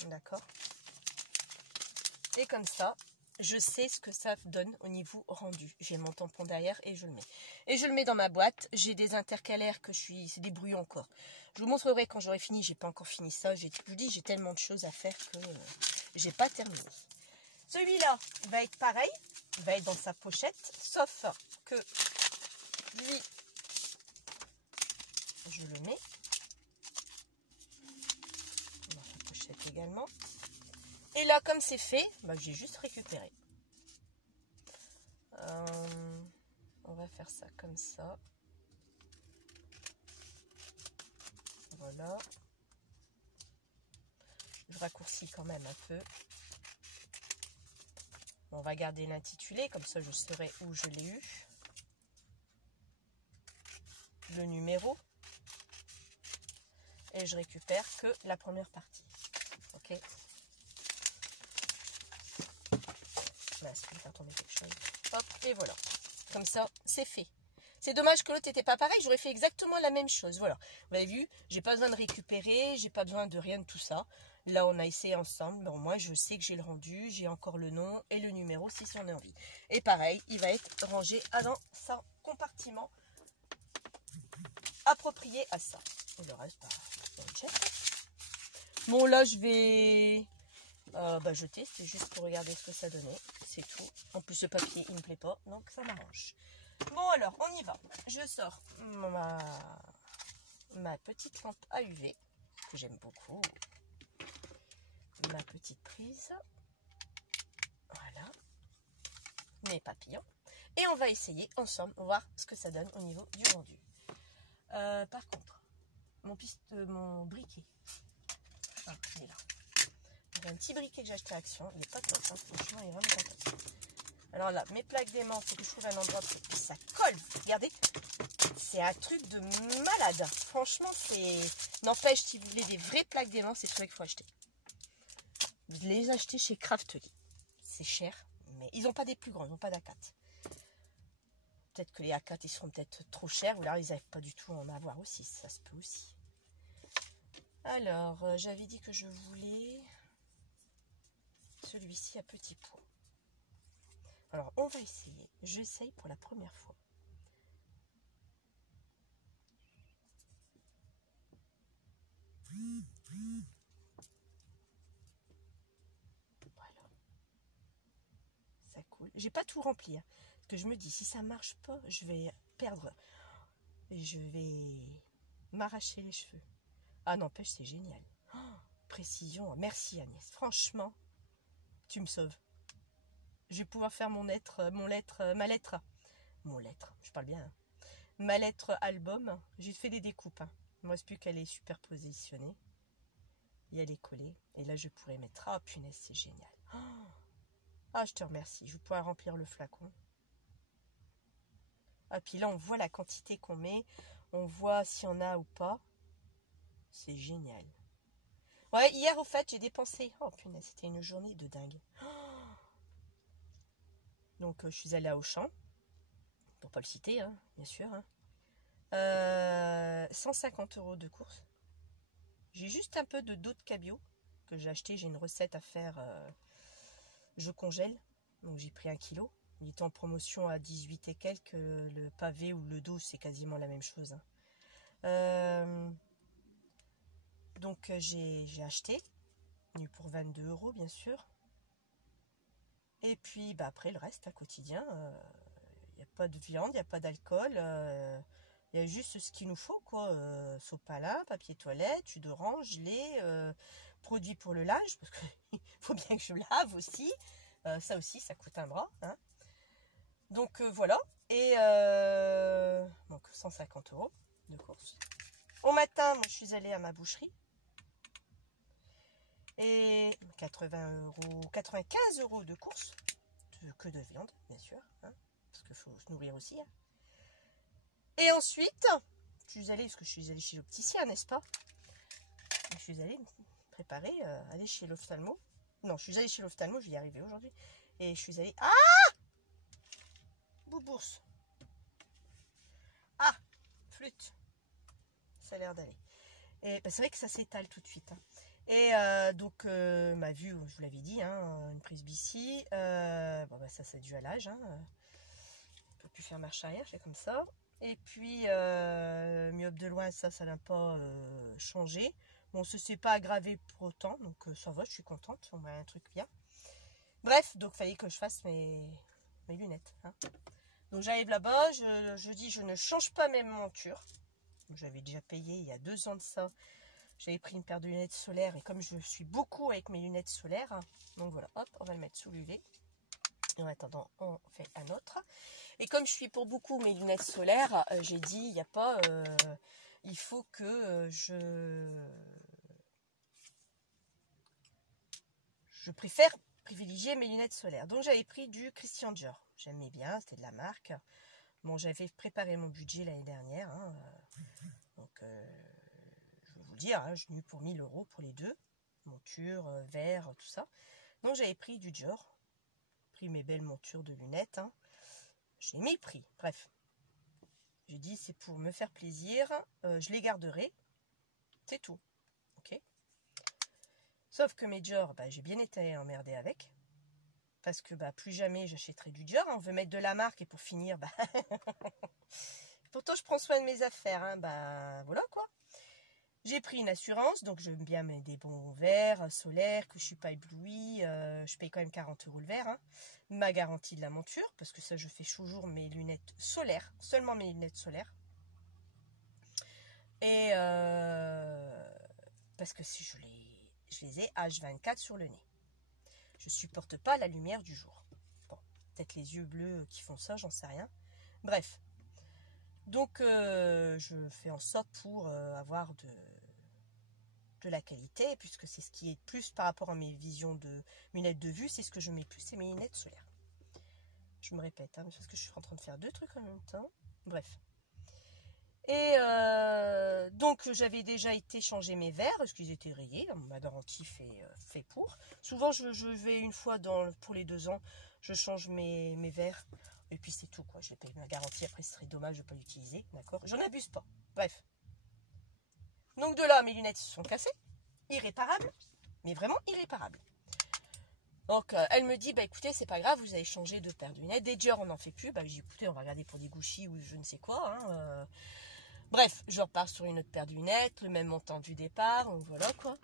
D'accord? Et comme ça, je sais ce que ça donne au niveau rendu. J'ai mon tampon derrière et je le mets. Et je le mets dans ma boîte. J'ai des intercalaires que c'est des brouillons encore. Je vous montrerai quand j'aurai fini. J'ai pas encore fini ça. Je vous dis, j'ai tellement de choses à faire que j'ai pas terminé. Celui-là va être pareil. Il va être dans sa pochette. Sauf que lui, je le mets dans sa pochette également. Et là, comme c'est fait, bah, j'ai juste récupéré. On va faire ça comme ça. Voilà. Je raccourcis quand même un peu. On va garder l'intitulé, comme ça je saurai où je l'ai eu. Le numéro. Et je récupère que la première partie. Ok. Là, ça va faire tomber quelque chose. Hop, et voilà. Comme ça, c'est fait. C'est dommage que l'autre n'était pas pareil, j'aurais fait exactement la même chose. Voilà, vous avez vu, j'ai pas besoin de récupérer, j'ai pas besoin de rien de tout ça. Là, on a essayé ensemble. Bon, moi, je sais que j'ai le rendu, j'ai encore le nom et le numéro si j'en ai envie. Et pareil, il va être rangé dans son compartiment approprié à ça. Et le reste, on le jette. Bon, là, je vais jeter, c'était juste pour regarder ce que ça donnait. C'est tout. En plus, ce papier, il me plaît pas, donc ça m'arrange. Bon, alors, on y va. Je sors ma petite lampe à UV, que j'aime beaucoup. Ma petite prise. Voilà. Mes papillons. Et on va essayer ensemble, voir ce que ça donne au niveau du rendu. Par contre, mon briquet. Ah, il est là. J'ai un petit briquet que j'ai acheté à Action. Il n'est pas top, hein. Franchement, il est vraiment pas top. Alors là, mes plaques d'aimant, il faut que je trouve un endroit pour ça colle. Regardez, c'est un truc de malade. Franchement, c'est... N'empêche, si vous voulez des vraies plaques d'aimant, c'est celui qu'il faut acheter. Vous les achetez chez Craftly. C'est cher, mais ils n'ont pas des plus grands, ils n'ont pas d'A4. Peut-être que les A4, ils seront peut-être trop chers, ou là, ils n'arrivent pas du tout à en avoir aussi. Ça se peut aussi. Alors, j'avais dit que je voulais celui-ci à petit pot. Alors, on va essayer. J'essaye pour la première fois. Voilà. Ça coule. J'ai pas tout rempli. Hein, parce que je me dis, si ça marche pas, je vais perdre. Et je vais m'arracher les cheveux. Ah, n'empêche, c'est génial. Oh, précision. Merci Agnès. Franchement, tu me sauves. Je vais pouvoir faire ma lettre, je parle bien, hein. Ma lettre album, j'ai fait des découpes, hein. Il ne me reste plus qu'elle est super positionnée, et elle est collée, et là je pourrais mettre, ah punaise, c'est génial, ah je te remercie, je vais pouvoir remplir le flacon, ah puis là on voit la quantité qu'on met, on voit s'il y en a ou pas, c'est génial. Ouais, hier au fait j'ai dépensé, oh punaise, c'était une journée de dingue. Donc je suis allée à Auchan, pour pas le citer, hein, bien sûr. Hein. 150 € de course. J'ai juste un peu d'eau de cabillaud que j'ai acheté. J'ai une recette à faire. Je congèle. Donc j'ai pris 1 kg. Il était en promotion à 18 et quelques. Le pavé ou le 12, c'est quasiment la même chose. Hein. Donc j'ai acheté. Pour 22 € bien sûr. Et puis après le reste, quotidien. Il n'y a pas de viande, il n'y a pas d'alcool. Il y a juste ce qu'il nous faut, quoi. Sopalin, papier toilette, jus d'orange, lait, produits pour le linge, parce qu'il faut bien que je lave aussi. Ça aussi, ça coûte un bras. Hein. Donc voilà. Et donc 150 € de course. Au matin, moi, je suis allée à ma boucherie. Et 80 €, 95 € de course. Que de viande, bien sûr. Hein, parce qu'il faut se nourrir aussi. Hein. Et ensuite, je suis allée, parce que je suis allée chez l'opticien, n'est-ce pas? Je suis allée me préparer, aller chez l'ophtalmo. Non, je suis allée chez l'ophtalmo, je vais y arriver aujourd'hui. Et je suis allée... Ah, Boubours. Ah, flûte. Ça a l'air d'aller. Et bah, c'est vrai que ça s'étale tout de suite. Hein. Et donc, ma vue, je vous l'avais dit, hein, une presbytie. Bon, bah, ça, c'est dû à l'âge. Hein. On ne peut plus faire marche arrière, je fais comme ça. Et puis, myope de loin, ça n'a pas changé. Bon, ce n'est pas aggravé pour autant, donc ça va, je suis contente. On a un truc bien. Bref, donc, il fallait que je fasse mes lunettes. Hein. Donc, j'arrive là-bas, je dis, je ne change pas mes montures. J'avais déjà payé il y a 2 ans de ça. J'avais pris une paire de lunettes solaires et comme je suis beaucoup avec mes lunettes solaires, hein, donc voilà, hop, on va le mettre sous l'UV. Et en attendant, on fait un autre. Et comme je suis pour beaucoup mes lunettes solaires, j'ai dit, il n'y a pas, il faut que je préfère privilégier mes lunettes solaires. Donc j'avais pris du Christian Dior. J'aimais bien, c'était de la marque. Bon, j'avais préparé mon budget l'année dernière. Hein, donc, je vais vous le dire, hein, je n'ai eu pour 1000 € pour les deux. Monture, verre, tout ça. Donc, j'avais pris du Dior. Pris mes belles montures de lunettes. Hein. J'ai mis le prix. Bref. J'ai dit, c'est pour me faire plaisir. Je les garderai. C'est tout. Ok. Sauf que mes Dior, bah, j'ai bien été emmerdée avec. Parce que bah, plus jamais j'achèterai du Dior. On veut mettre de la marque et pour finir, bah... pourtant je prends soin de mes affaires. Hein, bah voilà quoi. J'ai pris une assurance, donc je veux bien mettre des bons verres solaires, que je ne suis pas éblouie. Je paye quand même 40 € le verre. Hein. Ma garantie de la monture, parce que ça je fais toujours mes lunettes solaires, seulement mes lunettes solaires. Et parce que si je les ai H24 sur le nez. Je supporte pas la lumière du jour. Bon, peut-être les yeux bleus qui font ça, j'en sais rien. Bref. Donc, je fais en sorte pour avoir de la qualité, puisque c'est ce qui est plus par rapport à mes visions de lunettes de vue, c'est ce que je mets plus, c'est mes lunettes solaires. Je me répète, hein, parce que je suis en train de faire 2 trucs en même temps. Bref. Et donc j'avais déjà été changer mes verres parce qu'ils étaient rayés. Ma garantie fait pour. Souvent je vais une fois pour les 2 ans, je change mes verres et puis c'est tout quoi. Je vais payer ma garantie. Après ce serait dommage de ne pas l'utiliser, d'accord. J'en abuse pas. Bref. Donc de là mes lunettes se sont cassées, irréparables, mais vraiment irréparables. Donc elle me dit bah écoutez c'est pas grave, vous avez changé de paire de lunettes. Des Dior on n'en fait plus. Bah j'ai dit écoutez on va regarder pour des Gucci ou je ne sais quoi. Hein, Bref, je repars sur une autre paire de lunettes, le même montant du départ, donc voilà quoi.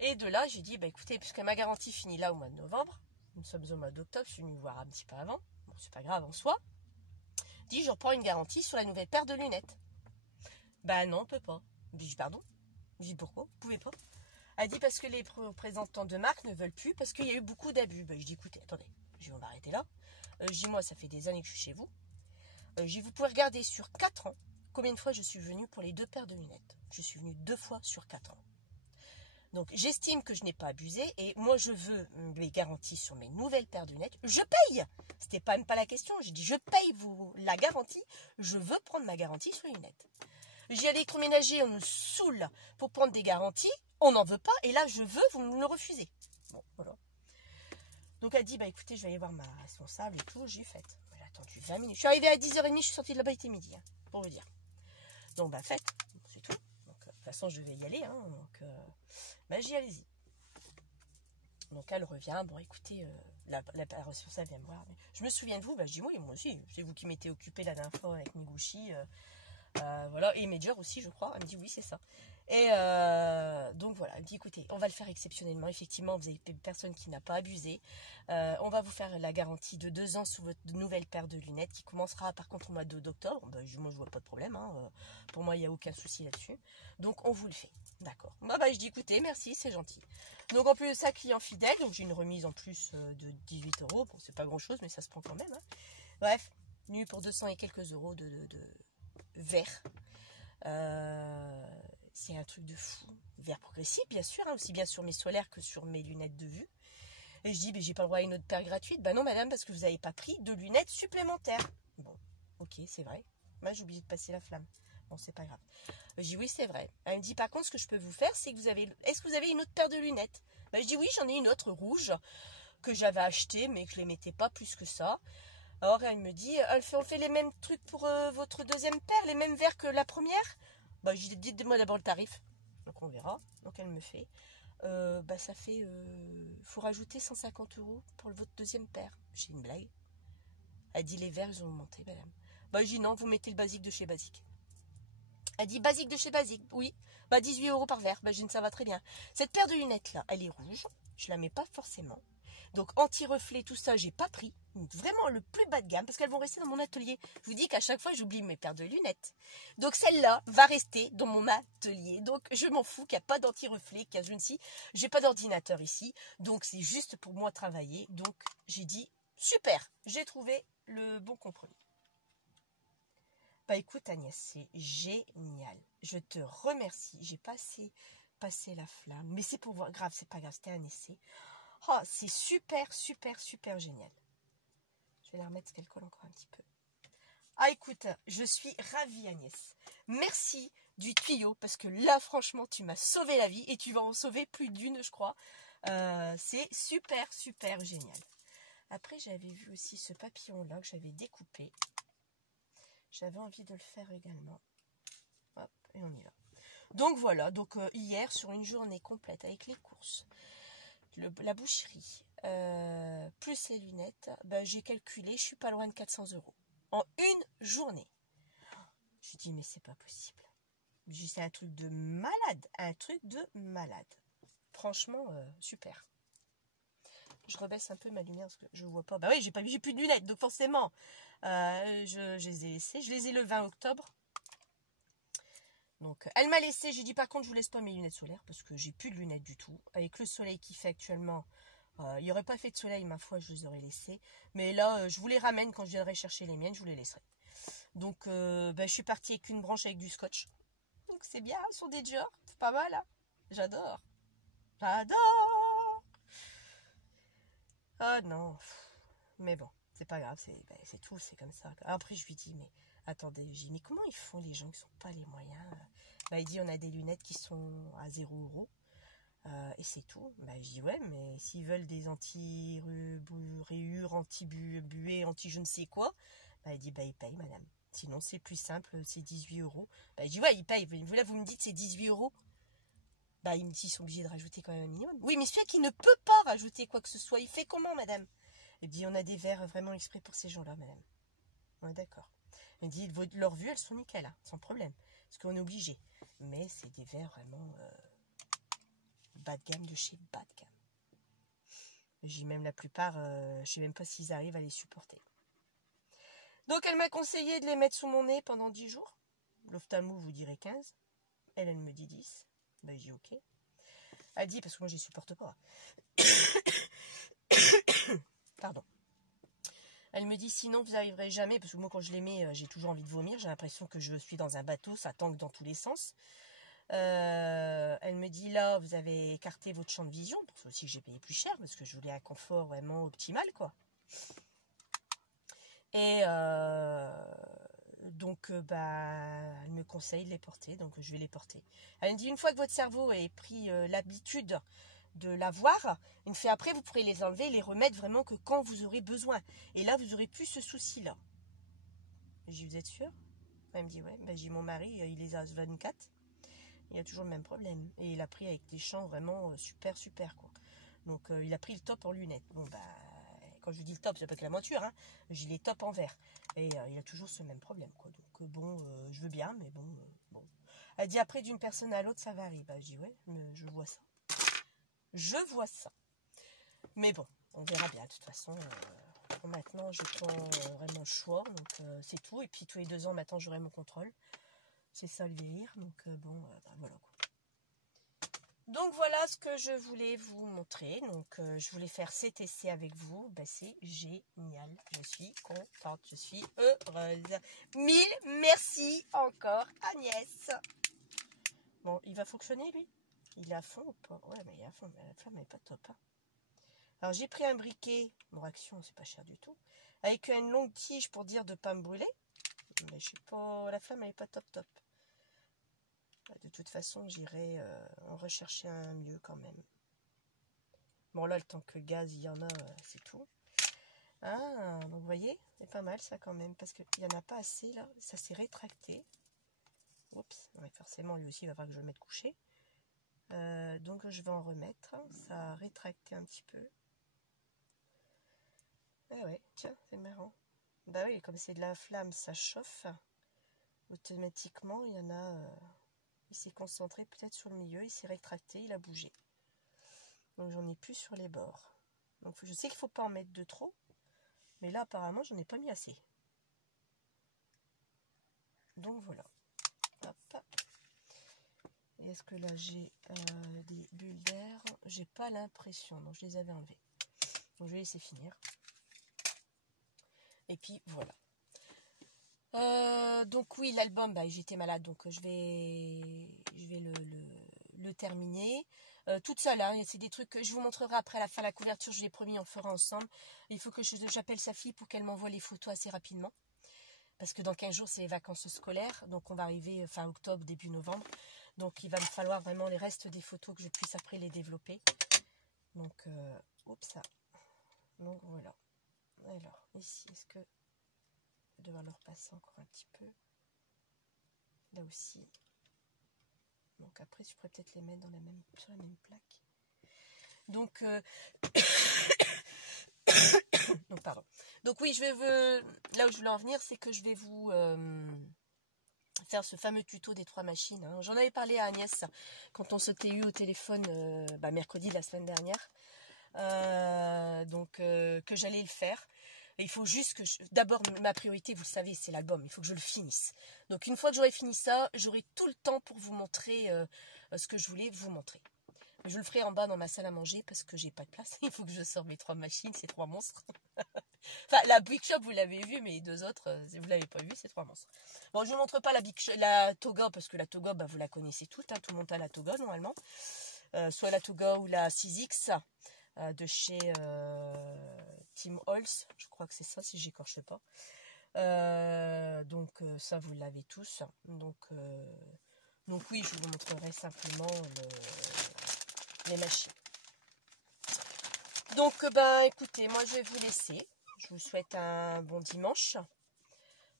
Et de là, j'ai dit, bah écoutez, puisque ma garantie finit là au mois de novembre, nous sommes au mois d'octobre, je suis venue voir un petit peu avant, bon c'est pas grave en soi, je reprends une garantie sur la nouvelle paire de lunettes. Bah non, on peut pas. Je dis pardon. Je dis pourquoi, vous pouvez pas. Elle dit parce que les représentants de marque ne veulent plus, parce qu'il y a eu beaucoup d'abus. Bah, je dis écoutez, attendez, on va arrêter là. Je dis moi, ça fait des années que je suis chez vous. Je dis vous pouvez regarder sur 4 ans. Combien de fois je suis venue pour les 2 paires de lunettes? Je suis venue 2 fois sur 4 ans. Donc, j'estime que je n'ai pas abusé et moi, je veux les garanties sur mes nouvelles paires de lunettes. Je paye. C'était même pas la question. J'ai dit, je paye la garantie. Je veux prendre ma garantie sur les lunettes. J'y allais électroménager, on nous saoule pour prendre des garanties. On n'en veut pas et là, je veux, vous me le refusez. Bon, voilà. Donc, elle dit, bah écoutez, je vais aller voir ma responsable et tout. J'ai fait. J'ai attendu 20 minutes. Je suis arrivée à 10h30, je suis sortie de là-bas, il était midi, hein, pour vous dire. Donc, bah, faites, c'est tout. Donc, de toute façon, je vais y aller. Hein, donc, bah, j'y allez-y. Donc, elle revient. Bon, écoutez, la responsable vient me voir. Mais je me souviens de vous. Bah, je dis oui, moi aussi. C'est vous qui m'étiez occupé la dernière fois avec Miguchi. Voilà. Et Major aussi, je crois. Elle me dit oui, c'est ça. Et donc, voilà. Elle me dit écoutez, on va le faire exceptionnellement. Effectivement, vous avez une personne qui n'a pas abusé. On va vous faire la garantie de 2 ans sur votre nouvelle paire de lunettes qui commencera par contre au mois d'octobre. Bah, moi, je vois pas de problème. Hein. Pour moi, il n'y a aucun souci là-dessus. Donc, on vous le fait. D'accord. Bah, je dis écoutez, merci, c'est gentil. Donc, en plus de ça, client fidèle. Donc, j'ai une remise en plus de 18 €. Bon, c'est pas grand-chose, mais ça se prend quand même. Hein. Bref, nu pour 200 et quelques euros de verre. C'est un truc de fou. Verre progressif, bien sûr. Hein, aussi bien sur mes solaires que sur mes lunettes de vue. Et je dis, mais j'ai pas le droit à une autre paire gratuite. Bah non, madame, parce que vous n'avez pas pris de lunettes supplémentaires. Bon, ok, c'est vrai. Moi, j'ai oublié de passer la flamme. Bon, c'est pas grave. Je dis, oui, c'est vrai. Elle me dit, par contre, ce que je peux vous faire, c'est que est-ce que vous avez une autre paire de lunettes? Bah, je dis oui, j'en ai une autre rouge que j'avais achetée, mais que je ne les mettais pas plus que ça. Alors elle me dit, on fait les mêmes trucs pour votre deuxième paire, les mêmes verres que la première. Bah, je lui dis, dites-moi d'abord le tarif. Donc on verra. Donc elle me fait, bah ça fait, faut rajouter 150 € pour votre deuxième paire. J'ai une blague. Elle dit, les verres, ils ont augmenté, madame. Bah, je dis, non, vous mettez le basique de chez Basique. Elle dit, basique de chez Basique, oui. Bah, 18 € par verre. Bah, je dis, ça va très bien. Cette paire de lunettes, là, elle est rouge. Je la mets pas forcément. Donc, anti-reflet, tout ça, j'ai pas pris. Vraiment le plus bas de gamme, parce qu'elles vont rester dans mon atelier. Je vous dis qu'à chaque fois, j'oublie mes paires de lunettes. Donc, celle-là va rester dans mon atelier. Donc, je m'en fous qu'il n'y a pas d'anti-reflet, qu'il y a je ne sais. J'ai pas d'ordinateur ici. Donc, c'est juste pour moi travailler. Donc, j'ai dit, super, j'ai trouvé le bon compromis. Bah écoute Agnès, c'est génial. Je te remercie. J'ai passé la flamme. Mais c'est pour voir. Grave, c'est pas grave, c'était un essai. Oh, c'est super, super, super génial. Je vais la remettre qu'elle colle encore un petit peu. Ah écoute, je suis ravie Agnès. Merci du tuyau parce que là franchement tu m'as sauvé la vie et tu vas en sauver plus d'une je crois. C'est super, super génial. Après j'avais vu aussi ce papillon là que j'avais découpé. J'avais envie de le faire également. Hop, et on y va. Donc voilà, donc hier sur une journée complète avec les courses, la boucherie, plus les lunettes, ben, j'ai calculé, je suis pas loin de 400 € en une journée. Je dis mais c'est pas possible. C'est un truc de malade, un truc de malade. Franchement, super. Je rebaisse un peu ma lumière parce que je vois pas. Bah oui, j'ai plus de lunettes, donc forcément, je les ai laissées. Je les ai le 20 octobre. Donc, elle m'a laissé. J'ai dit par contre, je vous laisse pas mes lunettes solaires parce que j'ai plus de lunettes du tout. Avec le soleil qui fait actuellement, il n'y aurait pas fait de soleil, ma foi, je les aurais laissées. Mais là, je vous les ramène quand je viendrai chercher les miennes, je vous les laisserai. Donc, je suis partie avec une branche avec du scotch. Donc, c'est bien sur des Dior. C'est pas mal, hein. J'adore. J'adore. Ah non. Mais bon, c'est pas grave, c'est tout, c'est comme ça. Après, je lui dis, mais attendez, mais comment ils font les gens qui n'ont pas les moyens? Bah, il dit, on a des lunettes qui sont à 0 €. Et c'est tout. Bah, je dis, ouais, mais s'ils veulent des anti-rayures, anti-buée, anti-je ne sais quoi, bah, il dit, bah, ils payent, madame. Sinon, c'est plus simple, c'est 18 €. Bah, je dis, ouais, ils payent. Là, vous me dites, c'est 18 €. Bah, ils me disent, ils sont obligés de rajouter quand même un minimum. Oui, mais celui qui ne peut pas rajouter quoi que ce soit, il fait comment, madame? Il dit, on a des verres vraiment exprès pour ces gens-là, madame. On est d'accord. Il dit, leurs vues, elles sont nickel, hein, sans problème. Parce qu'on est obligé. Mais c'est des verres vraiment bas de gamme de chez bas de gamme. J'ai même la plupart, je sais même pas s'ils arrivent à les supporter. Donc, elle m'a conseillé de les mettre sous mon nez pendant 10 jours. L'ophtalmo vous dirait 15. Elle me dit 10. Ben, j'ai ok. Elle dit, parce que moi, je les supporte pas. Pardon. Elle me dit, sinon, vous n'arriverez jamais, parce que moi, quand je les mets, j'ai toujours envie de vomir. J'ai l'impression que je suis dans un bateau, ça tangue dans tous les sens. Elle me dit, là, vous avez écarté votre champ de vision, parce que aussi j'ai payé plus cher, parce que je voulais un confort vraiment optimal, quoi. Et donc, elle me conseille de les porter, donc je vais les porter. Elle me dit, une fois que votre cerveau ait pris l'habitude de l'avoir, il me fait après, vous pourrez les enlever et les remettre vraiment que quand vous aurez besoin. Et là, vous aurez plus ce souci-là. Je dis, vous êtes sûr? Elle me dit, ouais. Ben, j'ai mon mari, il les a 24. Il a toujours le même problème. Et il a pris avec des champs vraiment super, super, quoi. Donc, il a pris le top en lunettes. Bon, quand je dis le top, c'est pas que la monture, hein. J'ai les tops en verre. Et il a toujours ce même problème, quoi. Donc, je veux bien, mais bon. Elle dit, après, d'une personne à l'autre, ça varie. Bah, je dis, ouais, je vois ça. Je vois ça. Mais bon, on verra bien. De toute façon, maintenant, je prends vraiment le choix. Donc, c'est tout. Et puis, tous les 2 ans, maintenant, j'aurai mon contrôle. C'est ça le délire. Donc, voilà, quoi. Donc, voilà ce que je voulais vous montrer. Donc, je voulais faire cet essai avec vous. C'est génial. Je suis contente. Je suis heureuse. 1000 merci encore, Agnès. Bon, il va fonctionner, lui? Il est à fond ou pas? Ouais, mais il est à fond. Mais la flamme n'est pas top, hein. Alors, j'ai pris un briquet. Bon, Action, c'est pas cher du tout. Avec une longue tige pour dire de ne pas me brûler. Mais je sais pas, la flamme, elle n'est pas top. De toute façon, j'irai en rechercher un mieux quand même. Bon là, le temps que le gaz, il y en a, c'est tout. Ah, donc vous voyez, c'est pas mal ça quand même, parce qu'il n'y en a pas assez là, ça s'est rétracté. Oups, ouais, forcément lui aussi il va falloir que je le mette couché. Donc je vais en remettre, ça a rétracté un petit peu. Ah ouais, tiens, c'est marrant. Bah oui, comme c'est de la flamme, ça chauffe. Automatiquement, il y en a... il s'est concentré peut-être sur le milieu, il s'est rétracté, il a bougé. Donc j'en ai plus sur les bords. Donc je sais qu'il ne faut pas en mettre de trop. Mais là, apparemment, j'en ai pas mis assez. Donc voilà. Hop. Et est-ce que là, j'ai des bulles d'air? J'ai pas l'impression. Donc je les avais enlevées. Donc je vais laisser finir. Et puis voilà. Donc oui, l'album, bah, j'étais malade, donc je vais le terminer. Toute seule, hein, c'est des trucs que je vous montrerai après la fin la couverture, je l'ai promis, on fera ensemble. Il faut que j'appelle sa fille pour qu'elle m'envoie les photos assez rapidement. Parce que dans 15 jours, c'est les vacances scolaires, donc on va arriver fin octobre, début novembre. Donc il va me falloir vraiment les restes des photos que je puisse après les développer. Donc, oups, ça. Donc voilà. Alors, ici, est-ce que je vais devoir le repasser encore un petit peu? Là aussi. Donc après, je pourrais peut-être les mettre dans sur la même plaque. Donc, donc pardon. Donc oui, là où je voulais en venir, c'est que je vais vous faire ce fameux tuto des 3 machines. Hein. J'en avais parlé à Agnès quand on s'était eu au téléphone mercredi de la semaine dernière. Que j'allais le faire. Et il faut juste que d'abord, ma priorité, vous le savez, c'est l'album. Il faut que je le finisse. Donc une fois que j'aurai fini ça, j'aurai tout le temps pour vous montrer ce que je voulais vous montrer. Je le ferai en bas dans ma salle à manger parce que j'ai pas de place. Il faut que je sorte mes 3 machines, ces 3 monstres. Enfin, la Big Shop, vous l'avez vu, mais les 2 autres, vous l'avez pas vu, c'est 3 monstres. Bon, je vous montre pas la Toga parce que la Toga, bah, vous la connaissez toutes. Hein, tout le monde a la Toga normalement. Soit la Toga ou la 6X. De chez Tim Holtz, je crois que c'est ça si j'écorche pas. Donc ça vous l'avez tous. Donc oui, je vous montrerai simplement les machines. Donc écoutez, moi je vais vous laisser. Je vous souhaite un bon dimanche.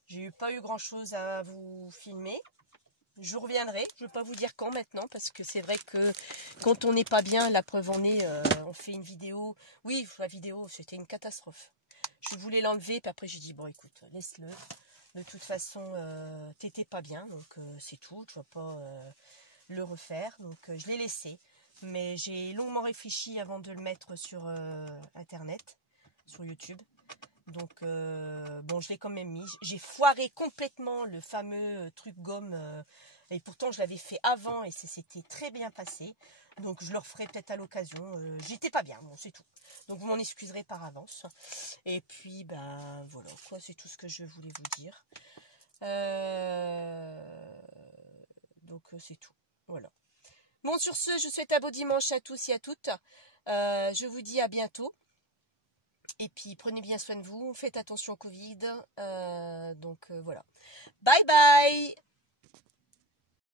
J'ai pas eu grand chose à vous filmer. Je reviendrai, je ne vais pas vous dire quand maintenant, parce que c'est vrai que quand on n'est pas bien, la preuve en est, on fait une vidéo. Oui, la vidéo, c'était une catastrophe. Je voulais l'enlever, puis après j'ai dit, bon écoute, laisse-le. De toute façon, t'étais pas bien, donc c'est tout, tu vas pas le refaire. Donc je l'ai laissé, mais j'ai longuement réfléchi avant de le mettre sur Internet, sur YouTube. Donc bon, je l'ai quand même mis. J'ai foiré complètement le fameux truc gomme et pourtant je l'avais fait avant et c'était très bien passé. Donc je le referai peut-être à l'occasion. J'étais pas bien, bon c'est tout. Donc vous m'en excuserez par avance. Et puis ben voilà quoi, c'est tout ce que je voulais vous dire. Donc c'est tout. Voilà. Bon sur ce, je vous souhaite un beau dimanche à tous et à toutes. Je vous dis à bientôt. Et puis prenez bien soin de vous, faites attention au Covid. Donc voilà. Bye bye!